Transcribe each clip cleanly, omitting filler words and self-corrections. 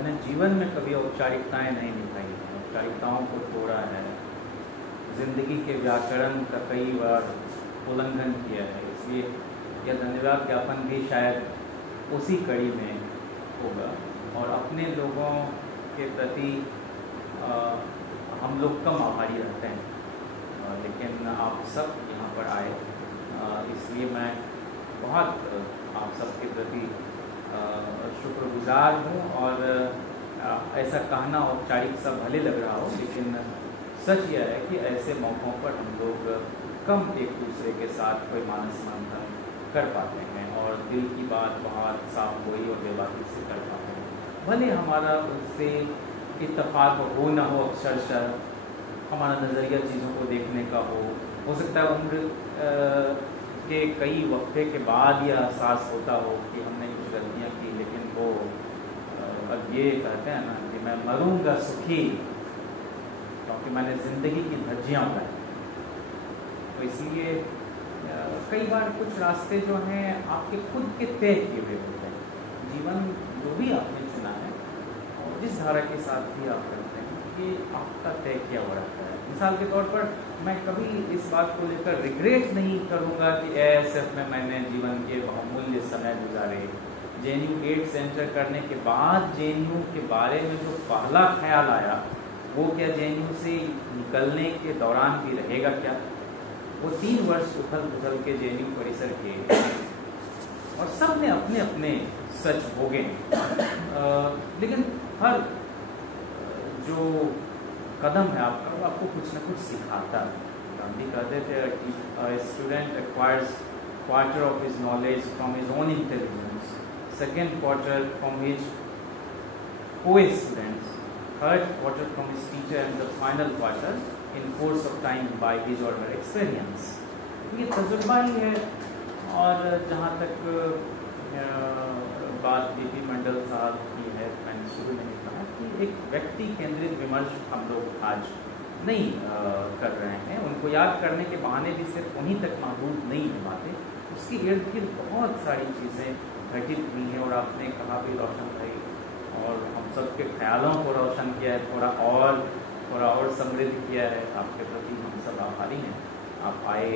मैंने जीवन में कभी औपचारिकताएं नहीं निभाई हैं, औपचारिकताओं को तोड़ा है, जिंदगी के व्याकरण का कई बार उल्लंघन किया है। इसलिए यह धन्यवाद ज्ञापन भी शायद उसी कड़ी में होगा। और अपने लोगों के प्रति हम लोग कम आभारी रहते हैं, लेकिन आप सब यहाँ पर आए, इसलिए मैं बहुत आप सबके प्रति शुक्रगुजार हूँ। और ऐसा कहना औपचारिक सा भले लग रहा हो, लेकिन सच यह है कि ऐसे मौक़ों पर हम लोग कम एक दूसरे के साथ कोई मानस मंथन कर पाते हैं और दिल की बात बहुत साफ गोई और बेबाकी से कर पाते हैं। भले हमारा उससे इत्तेफाक हो ना हो, अक्षरशः हमारा नज़रिया चीज़ों को देखने का हो सकता है उम्र के कई वक्फे के बाद यह एहसास होता हो कि हमने कुछ गलतियाँ की, लेकिन वो अब ये कहते हैं ना कि मैं मरूंगा सुखी क्योंकि मैंने ज़िंदगी की धज्जियाँ उड़ाई। तो इसलिए कई बार कुछ रास्ते जो हैं आपके खुद के तय किए हुए होते हैं। जीवन जो भी आपने चुना है और जिस धारा के साथ भी आप करते हैं, ये आपका तय किया हुआ रहता है। मिसाल के तौर पर मैं कभी इस बात को लेकर रिग्रेट नहीं करूँगा कि एएसएफ में मैंने जीवन के बहुमूल्य समय गुजारे। जेएनयू गेट सेंटर करने के बाद जेएनयू के बारे में जो पहला ख्याल आया वो क्या जेएनयू से निकलने के दौरान भी रहेगा क्या? वो 3 वर्ष उथल पुथल के जेएनयू परिसर के और सब ने अपने अपने सच भोगे, लेकिन हर जो कदम है आपका वो आपको कुछ न कुछ सिखाता है। गांधी कहते थे student acquires quarter of his knowledge from his own intelligence, second quarter from his co-students, third quarter from his teacher, and the final quarter in course of time by his or her experience। ये तजुर्बा ही है। और जहाँ तक बात BP मंडल साहब की है, मैंने शुरू में कहा कि एक व्यक्ति केंद्रित विमर्श हम लोग आज नहीं कर रहे हैं। उनको याद करने के बहाने भी सिर्फ उन्हीं तक महदूद नहीं है बातें, उसकी इर्द गिर्द बहुत सारी चीज़ें घटित हुई हैं। और आपने कहा भी रोशन भाई, और हम सबके ख्यालों को रोशन किया है, थोड़ा और समृद्ध किया है। आपके प्रति हम सब आभारी हैं। आप आए,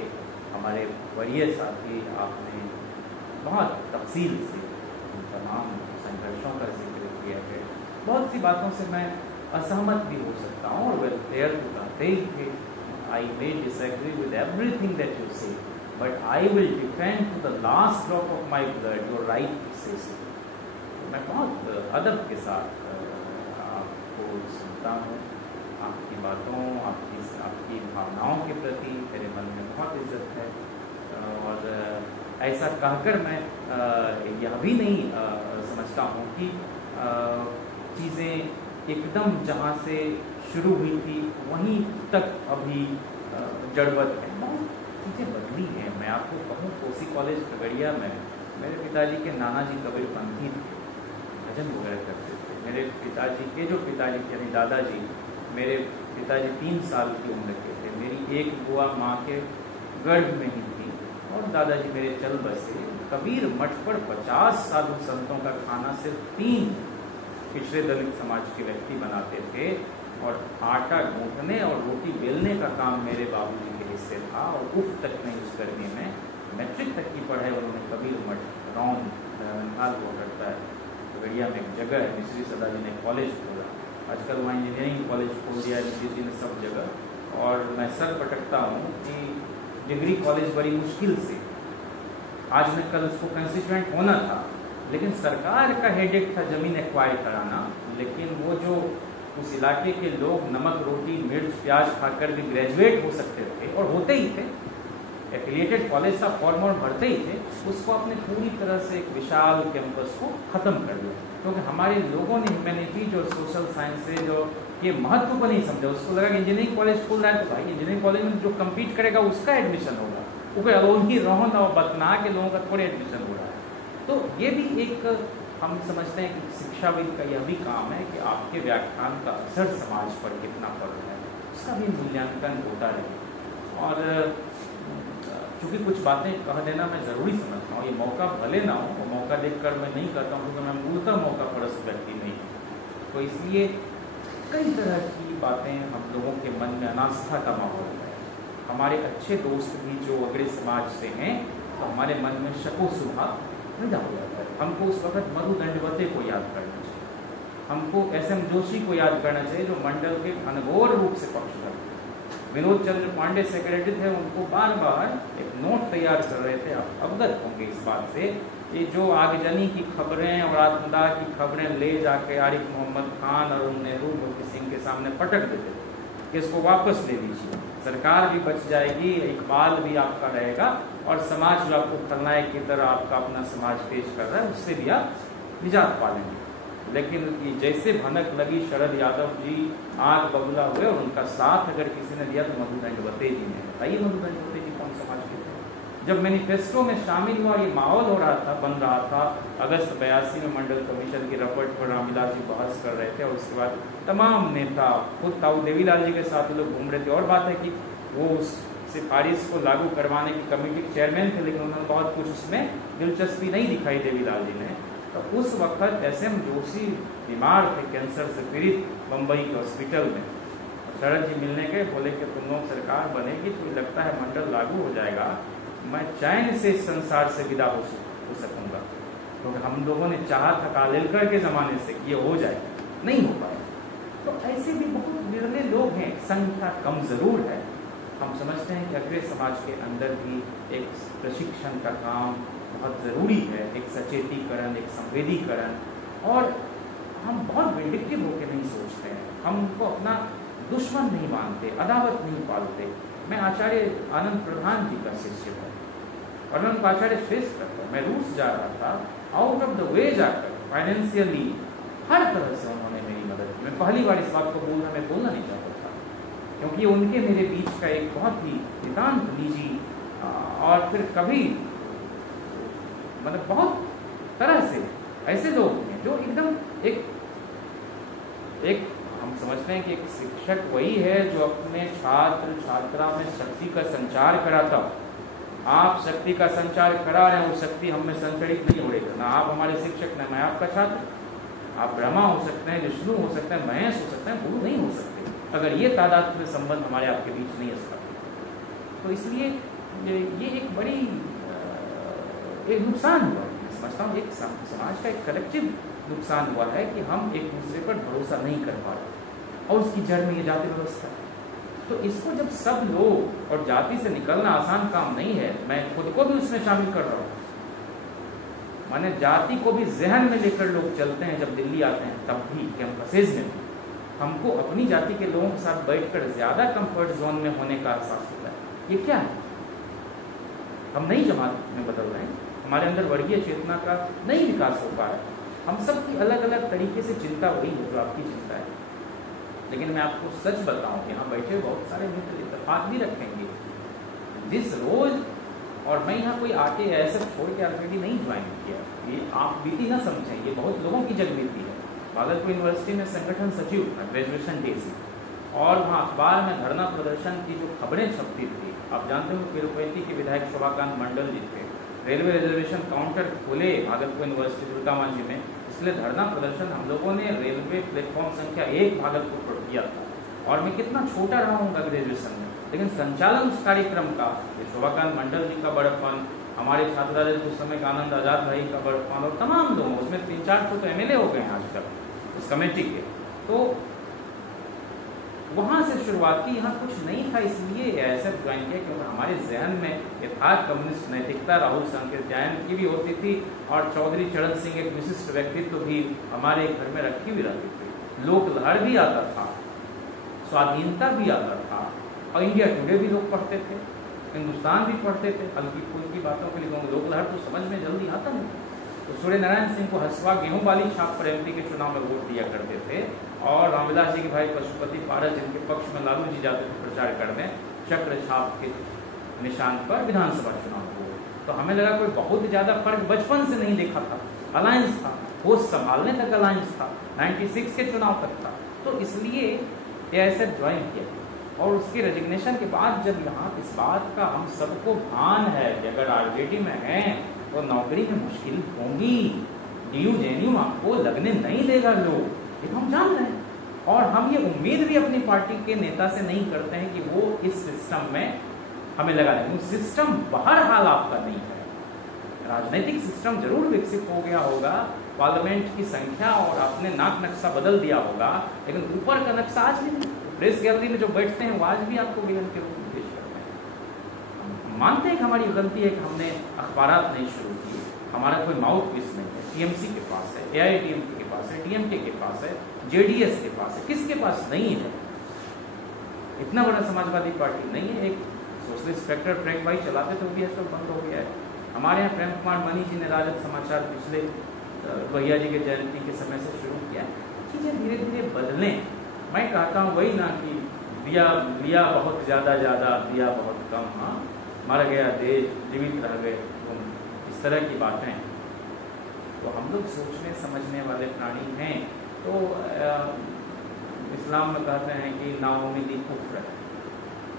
हमारे वरीय साथी, आपने बहुत तफसील से तमाम संघर्षों का जिक्र किया है। बहुत सी बातों से मैं असहमत भी हो सकता हूँ और वेल देयर टू कहते ही थे, I may disagree with everything that you say, but I will defend to the last drop of my blood your right to say so. मैं बहुत अदब के साथ आपको सुनता हूँ, आपकी बातों, आपकी भावनाओं के प्रति मेरे मन में बहुत इज्जत है। और ऐसा कहकर मैं यह भी नहीं समझता हूँ कि चीज़ें एकदम जहाँ से शुरू हुई थी वहीं तक अभी जड़वत है। बहुत चीज़ें बदली हैं। मैं आपको कहूँ, कोसी कॉलेज खगड़िया में मेरे पिताजी के नाना जी कबीरपंथी थे, भजन वगैरह करते थे। मेरे पिताजी के जो पिताजी थे यानी दादाजी, मेरे पिताजी 3 साल की उम्र के थे। मेरी एक बुआ माँ के गर्भ में ही थी और दादाजी मेरे चल बसे। कबीर मठ पर 50 साधु संतों का खाना सिर्फ 3 पिछड़े दलित समाज के व्यक्ति बनाते थे और आटा गूंथने और रोटी बेलने का काम मेरे बाबूजी के हिस्से था। और उफ तक नहीं उस गर्मी में मैट्रिक तक की पढ़ाई उन्होंने कबीर मठ रौन हुआ करता है खगड़िया में एक जगह है, मिश्री सदा जी ने कॉलेज खोला। आजकल वहाँ इंजीनियरिंग कॉलेज खोल दिया है मिश्री जी ने सब जगह। और मैं सर पटकता हूँ कि डिग्री कॉलेज बड़ी मुश्किल से, आज न कल उसको कंस्टिट्यूएंट होना था, लेकिन सरकार का हेडेक था ज़मीन एक्वायर कराना। लेकिन वो जो उस इलाके के लोग नमक रोटी मिर्च प्याज खाकर भी ग्रेजुएट हो सकते थे और होते ही थे, एफिलिएटेड कॉलेज का फॉर्म और भरते ही थे, उसको अपने पूरी तरह से एक विशाल कैंपस को ख़त्म कर दिया। क्योंकि हमारे लोगों ने ह्यूमैनिटीज और सोशल साइंसेज और ये महत्व को नहीं समझा। उसको लगा कि इंजीनियरिंग कॉलेज खुल रहा है तो भाई इंजीनियरिंग कॉलेज में जो कम्पीट करेगा उसका एडमिशन होगा, वो उनकी रोहन और बतना के लोगों का थोड़े एडमिशन हो रहा है। तो ये भी एक हम समझते हैं कि शिक्षाविद का यह भी काम है कि आपके व्याख्यान का असर समाज पर कितना पड़ रहा है, उसका भी मूल्यांकन होता रहे। और चूँकि कुछ बातें कह देना मैं ज़रूरी समझता हूँ, ये मौका भले ना हो, मौका देखकर मैं नहीं कहता हूँ क्योंकि मैं मूलतः मौका परस्त व्यक्ति नहीं हूँ। तो इसलिए कई तरह की बातें हम लोगों के मन में अनास्था का माहौल है। हमारे अच्छे दोस्त भी जो अग्रणी समाज से हैं तो हमारे मन में शको शुबा पैदा हो जाता है। हमको उस वक्त मधु दंडवते को याद करना चाहिए, हमको SM जोशी को याद करना चाहिए जो मंडल के घनघोर रूप से पक्षधर थे। विनोद चंद्र पांडे सेक्रेटरी थे, उनको बार बार एक नोट तैयार कर रहे थे। आप अवगत होंगे इस बात से, ये जो आगजनी की खबरें और आत्मदाह की खबरें ले जाके आरिफ मोहम्मद खान और नेहरू भगत सिंह के सामने पटक देते थे कि इसको वापस ले लीजिए, सरकार भी बच जाएगी, इकबाल भी आपका रहेगा और समाज जो आपको खलनायक की तरह आपका अपना समाज पेश कर रहा है उससे भी आप निजात पा लेंगे। लेकिन जैसे भनक लगी शरद यादव जी आग बबूला हुए और उनका साथ अगर किसी ने दिया तो मधु दंडवते जी ने। बताइए मधु दंडवते जी कौन समाज के थे? जब मैनिफेस्टो में शामिल हुआ, ये माहौल हो रहा था, बन रहा था, अगस्त 82 में मंडल कमीशन की रिपोर्ट पर रामविलास जी बहस कर रहे थे और उसके बाद तमाम नेता, खुद ताऊ देवीलाल जी के साथ लोग घूम रहे थे। और बात है कि वो उस सिफारिश को लागू करवाने की कमेटी के चेयरमैन थे, लेकिन उन्होंने बहुत कुछ उसमें दिलचस्पी नहीं दिखाई देवीलाल जी ने। तो उस वक्त SM जोशी बीमार थे, कैंसर से पीड़ित, मुंबई के हॉस्पिटल में। शरद जी मिलने गए, बोले कि तुम लोग सरकार बनेगी तो लगता है मंडल लागू हो जाएगा, मैं चैन से इस संसार से विदा हो सकूंगा। तो हम लोगों ने चाहा था कालेलकर के जमाने से ये हो जाए, नहीं हो पाया। तो ऐसे भी बहुत विरले लोग हैं, संख्या कम जरूर है। हम समझते हैं कि अग्रणी समाज के अंदर भी एक प्रशिक्षण का काम बहुत ज़रूरी है, एक सचेतीकरण, एक संवेदीकरण। और हम बहुत विंडिक्टिव होकर नहीं सोचते हैं, हम उनको अपना दुश्मन नहीं मानते, अदावत नहीं पालते। मैं आचार्य आनंद प्रधान जी का शिष्य हूँ और मैं उनको आचार्य श्रेष्ठ करता हूँ। मैं रूस जा रहा था, आउट ऑफ द वे जाकर फाइनेंशियली हर तरह से उन्होंने मेरी मदद की। मैं पहली बार इस बात को बोलना नहीं चाहता था, क्योंकि उनके मेरे बीच का एक बहुत ही नितांत निजी और फिर कभी मतलब बहुत तरह से ऐसे लोग हैं जो एकदम एक हम समझते हैं कि एक शिक्षक वही है जो अपने छात्र छात्रा में शक्ति का संचार कराता हो। आप शक्ति का संचार करा रहे हैं, वो शक्ति हम में संचरित नहीं हो रही। ना आप हमारे शिक्षक, ना मैं आपका छात्र। आप ब्रह्मा हो सकते हैं, विष्णु हो सकते हैं, महेश हो सकते हैं, गुरु नहीं हो सकते अगर ये तादाद में संबंध हमारे आपके बीच नहीं है। तो इसलिए ये एक बड़ी एक नुकसान हुआ, समझता हूँ एक समाज का एक कलेक्टिव नुकसान हुआ है कि हम एक दूसरे पर भरोसा नहीं कर पा रहे और उसकी जड़ में ये जाति व्यवस्था है। तो इसको जब सब लोग, और जाति से निकलना आसान काम नहीं है, मैं खुद को भी उसमें शामिल कर रहा हूँ। माने जाति को भी जहन में लेकर लोग चलते हैं जब दिल्ली आते हैं, तब भी कैंपसेज में भी हमको अपनी जाति के लोगों के साथ बैठकर ज्यादा कंफर्ट जोन में होने का एहसास होता है। ये क्या है? हम नई जमात में बदल रहे हैं, हमारे अंदर वर्गीय चेतना का नहीं विकास हो पा रहा है। हम सबकी अलग अलग तरीके से चिंता वही है जो आपकी चिंता है। लेकिन मैं आपको सच बताऊं कि यहाँ बैठे बहुत सारे मित्र इत्तेफाक भी रखेंगे जिस रोज, और मैं यहाँ कोई आके ऐसा छोड़ के ऑलरेडी नहीं ज्वाइन किया, ये आप बीती ना समझें, ये बहुत लोगों की जगबीती है। भागलपुर यूनिवर्सिटी में संगठन सचिव था ग्रेजुएशन डे से, और वहाँ अखबार में धरना प्रदर्शन की जो खबरें छपती थी, आप जानते हो तिरुपति के विधायक शोभाकांत मंडल जी थे, रेलवे रिजर्वेशन काउंटर खोले भागलपुर यूनिवर्सिटी दुर्गामांझी में, इसलिए धरना प्रदर्शन हम लोगों ने रेलवे प्लेटफॉर्म संख्या 1 भागलपुर पर किया था। और मैं कितना छोटा रहा हूँ ग्रेजुएशन में, लेकिन संचालन उस कार्यक्रम का ये शोभाकांत मंडल जी का बड़प्पन, हमारे छात्र उस समय का आनंद आजाद भाई का बड़प्पन, और तमाम लोग, उसमें 3-4 तो MLA हो गए हैं आज तक उस कमेटी के। तो वहाँ से शुरुआत की, यहाँ कुछ नहीं था, इसलिए ऐसे ज्वाइन किया क्योंकि हमारे जहन में यथार्थ कम्युनिस्ट नैतिकता राहुल संकीर्त्यायन की भी होती थी, और चौधरी चरण सिंह एक विशिष्ट व्यक्तित्व भी हमारे घर में रखी हुई रहती थी। लोक लहर भी आता था, स्वाधीनता भी आता था, और इंडिया टुडे भी लोग पढ़ते थे, हिंदुस्तान भी पढ़ते थे। हल्की फुल्की बातों के लिए लोक लहर तो समझ में जल्दी आता नहीं। तो सूर्य नारायण सिंह को हसवा गेहूं वाली छाप पर MP के चुनाव में वोट दिया करते थे, और रामविलास जी के भाई पशुपति पारस जिनके पक्ष में लालू जी जाते थे प्रचार करने, चक्र छाप के निशान पर विधानसभा चुनाव हुए। तो हमें लगा कोई बहुत ज्यादा फर्क बचपन से नहीं देखा था, अलायंस था, होश संभालने तक अलायंस था, 96 के चुनाव तक था। तो इसलिए AISF ज्वाइन किया, और उसके रेजिग्नेशन के बाद जब यहाँ इस बात का हम सबको भान है कि अगर RJD में हैं तो नौकरी में मुश्किल होंगी, DU JNU आपको लगने नहीं देगा लोग, ये तो हम जान रहे हैं, और हम ये उम्मीद भी अपनी पार्टी के नेता से नहीं करते हैं कि वो इस सिस्टम में हमें लगा देंगे। सिस्टम बहरहाल आपका नहीं है, राजनीतिक सिस्टम जरूर विकसित हो गया होगा, पार्लियामेंट की संख्या और आपने नाक नक्शा बदल दिया होगा, लेकिन ऊपर का नक्शा आज भी नहीं। प्रेस गैलरी में जो बैठते हैं वो आज भी आपको विलन के रूप में पेश करते हैं। हम मानते हैं कि हमारी गलती है कि हमने अखबारात नहीं शुरू किए, हमारा कोई माउथ पीस नहीं है, टीएमसी के पास है, एआईटीएमके के पास है, डीएमके के पास है, जेडीएस के पास है, किसके पास नहीं है? इतना बड़ा समाजवादी पार्टी नहीं है। एक सोशलिस्ट स्पेक्टर ट्रैक भाई चलाते थे, वो भी आजकल बंद हो गया है। हमारे यहाँ प्रेम कुमार मनी जी ने राजद समाचार पिछले भैया जी के जयंती के समय से शुरू किया। चीज़ें धीरे धीरे बदलें। मैं कहता हूँ वही ना कि दिया बहुत ज़्यादा दिया बहुत कम, हाँ मर गया देश जीवित रह गए तुम, इस तरह की बातें। तो हम लोग सोचने समझने वाले प्राणी हैं। तो इस्लाम में कहते हैं कि नाउम्मीदी कुफ्र है,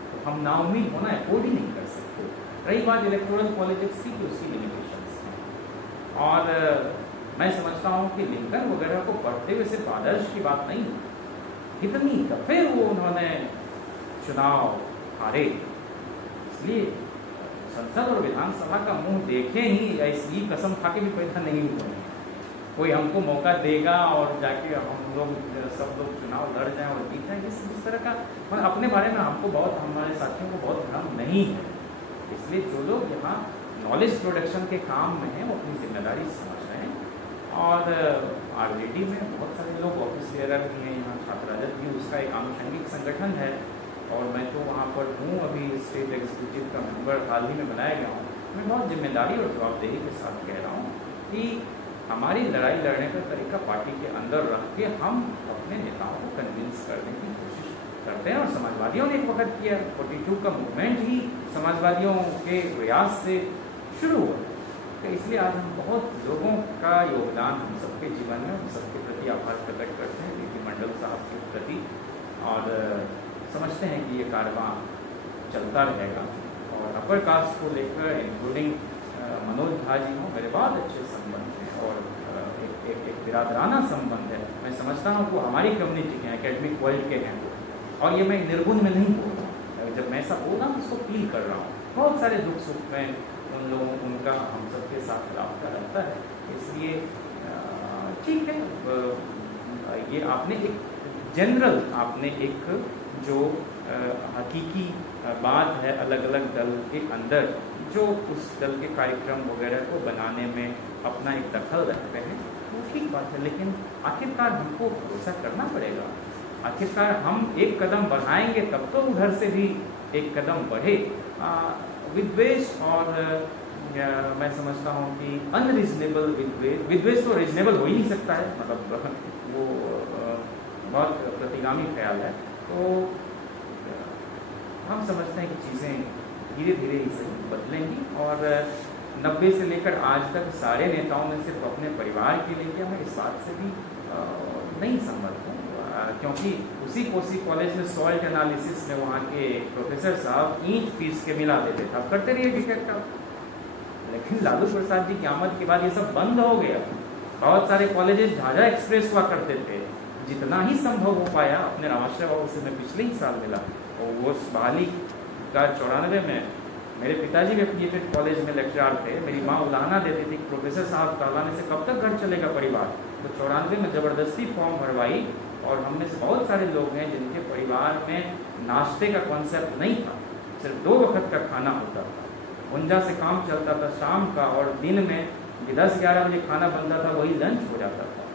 तो हम नाउम्मीद होना अफोर्ड ही नहीं कर सकते। रही बात इलेक्टोरल पॉलिटिक्स की, तो उसकी लिमिटेशंस हैं, और मैं समझता हूँ कि लिंकन वगैरह को पढ़ते हुए सिर्फ आदर्श की बात नहीं, कितनी दफे वो उन्होंने चुनाव हारे, इसलिए संसद और विधानसभा का मुंह देखे ही ऐसी कसम खा के भी पैदा नहीं हुए, कोई हमको मौका देगा और जाके हम लोग सब लोग चुनाव लड़ जाएं और जीत जाएं, इस तरह का मतलब अपने बारे में हमको बहुत, हमारे साथियों को बहुत भ्रम नहीं है। इसलिए जो लोग यहाँ नॉलेज प्रोडक्शन के काम में हैं वो अपनी जिम्मेदारी समझ रहे हैं। और आरजेडी में बहुत सारे लोग ऑफिस बेयरर भी हैं, यहाँ छात्र राजद भी उसका एक आनुषंगिक संगठन है, और मैं तो वहाँ पर हूँ, अभी स्टेट एग्जीक्यूटिव का मेंबर हाल ही में बनाया गया हूँ। मैं बहुत जिम्मेदारी और जवाबदेही के साथ कह रहा हूँ कि हमारी लड़ाई लड़ने का तरीका पार्टी के अंदर रख के हम अपने नेताओं को कन्विंस करने की कोशिश करते हैं, और समाजवादियों ने एक वक्त किया। 42 का मूवमेंट ही समाजवादियों के प्रयास से शुरू हुआ। तो इसलिए आज हम बहुत लोगों का योगदान हम सबके जीवन में, हम सबके प्रति आभार प्रकट करते हैं वीपी मंडल साहब के प्रति, और समझते हैं कि ये कारवां चलता रहेगा। और अपर कास्ट को लेकर इंक्लूडिंग मनोज झा जी हों, मेरे बहुत अच्छे संबंध हैं, और एक बिरादराना संबंध है। मैं समझता हूँ वो हमारी कम्युनिटी के हैं, एकेडमिक वर्ल्ड के हैं, और ये मैं निर्गुण में नहीं बोल रहा हूँ। जब मैं ऐसा बोल रहा हूँ उसको फील कर रहा हूँ। बहुत सारे दुख सुख में उन लोगों उनका हम सबके साथ राब्ता रहता है। इसलिए ठीक है, ये आपने एक जनरल, आपने एक जो हकीकी बात है अलग अलग दल के अंदर जो उस दल के कार्यक्रम वगैरह को बनाने में अपना एक दखल रखते हैं, वो ठीक बात है, लेकिन आखिरकार हमको भरोसा करना पड़ेगा। आखिरकार हम एक कदम बढ़ाएंगे तब तो उधर से भी एक कदम बढ़े। विद्वेष, और मैं समझता हूँ कि अनरीजनेबल विद्वेष तो रीजनेबल हो ही नहीं सकता है, मतलब वो बहुत प्रतिगामी ख्याल है। तो हम समझते हैं कि चीज़ें धीरे धीरे ही सही बदलेंगी, और 90 से लेकर आज तक सारे नेताओं ने सिर्फ अपने परिवार के लिए किया। मैं इस बात से भी नहीं सहमत हूँ, क्योंकि उसी कोसी कॉलेज में सॉल्ट एनालिसिस में वहाँ के प्रोफेसर साहब ईंट पीस के मिला देते थे, अब करते रहिए डिटेक्ट अब। लेकिन लालू प्रसाद जी की आमद के बाद ये सब बंद हो गया। बहुत सारे कॉलेजेस झाझा एक्सप्रेस हुआ करते थे, जितना ही संभव हो पाया अपने रामाश्रय बाबू से मैं पिछले ही साल मिला, और वो बहाली का 94 में मेरे पिताजी भी एफिलिएटेड कॉलेज में लेक्चरर थे। मेरी माँ उलाहना देती थी प्रोफेसर साहब कहलाने से कब तक घर चलेगा परिवार। तो 94 में ज़बरदस्ती फॉर्म भरवाई, और हम में से बहुत सारे लोग हैं जिनके परिवार में नाश्ते का कॉन्सेप्ट नहीं था, सिर्फ 2 वक्त का खाना होता था। 49 से काम चलता था शाम का, और दिन में 10-11 बजे खाना बनता था, वही लंच हो जाता था।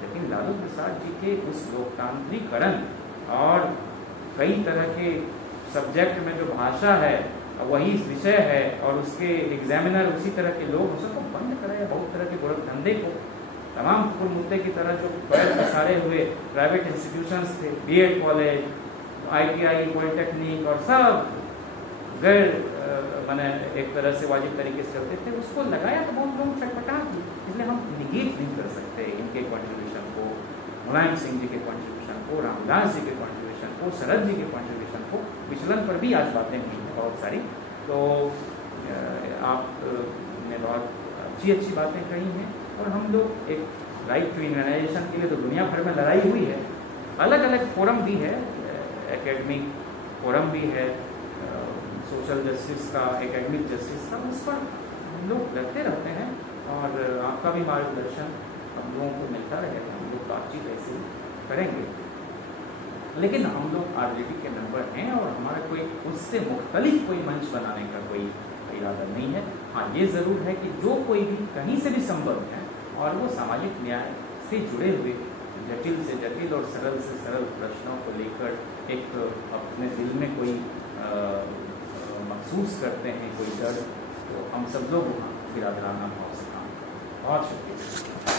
लेकिन लालू प्रसाद जी के उस लोकतांत्रिकरण और कई तरह के सब्जेक्ट में जो भाषा है वही विषय है, और उसके एग्जामिनर उसी तरह के लोग, उसको बंद कराया। बहुत तरह के गोरख धंधे को, तमाम मुद्दे की तरह जो पैर पसारे हुए प्राइवेट इंस्टीट्यूशंस थे, बीएड कॉलेज, आईटीआई, पॉलिटेक्निक, और सब गैर मैंने एक तरह से वाजिब तरीके से चलते थे, उसको लगाया तो बहुत लोग चटपटा दी। इसलिए हम निगेट नहीं कर सकते इनके कॉन्ट्रीब्यूशन को, मुलायम सिंह जी के कॉन्ट्रीब्यूशन को, रामदास जी के कॉन्ट्रीब्यूशन को, शरद जी के कॉन्ट्रीब्यूशन को। विचलन पर भी आज बातें हुई हैं बहुत सारी। तो आपने बहुत अच्छी बातें कही हैं, और हम लोग एक राइट टू इम्यूनाइजेशन के लिए तो दुनिया भर में लड़ाई हुई है, अलग अलग फोरम भी है, एकेडमिक फोरम भी है, सोशल जस्टिस का, एकेडमिक जस्टिस का, उस पर हम लोग लड़ते रहते हैं और आपका भी मार्गदर्शन हम लोगों को मिलता रहेगा, हम लोग बातचीत ऐसे ही करेंगे। लेकिन हम लोग आरजेडी के मेंबर हैं और हमारा कोई उससे मुख्तलिफ कोई मंच बनाने का कोई इरादा नहीं है। हाँ, ये ज़रूर है कि जो कोई भी कहीं से भी संबद्ध है और वो सामाजिक न्याय से जुड़े हुए जटिल से जटिल और सरल से सरल प्रश्नों को लेकर एक अपने दिल में कोई महसूस करते हैं कोई डर, तो हम सब लोग वहाँ बिरादराना भाव से काम। बहुत शुक्रिया।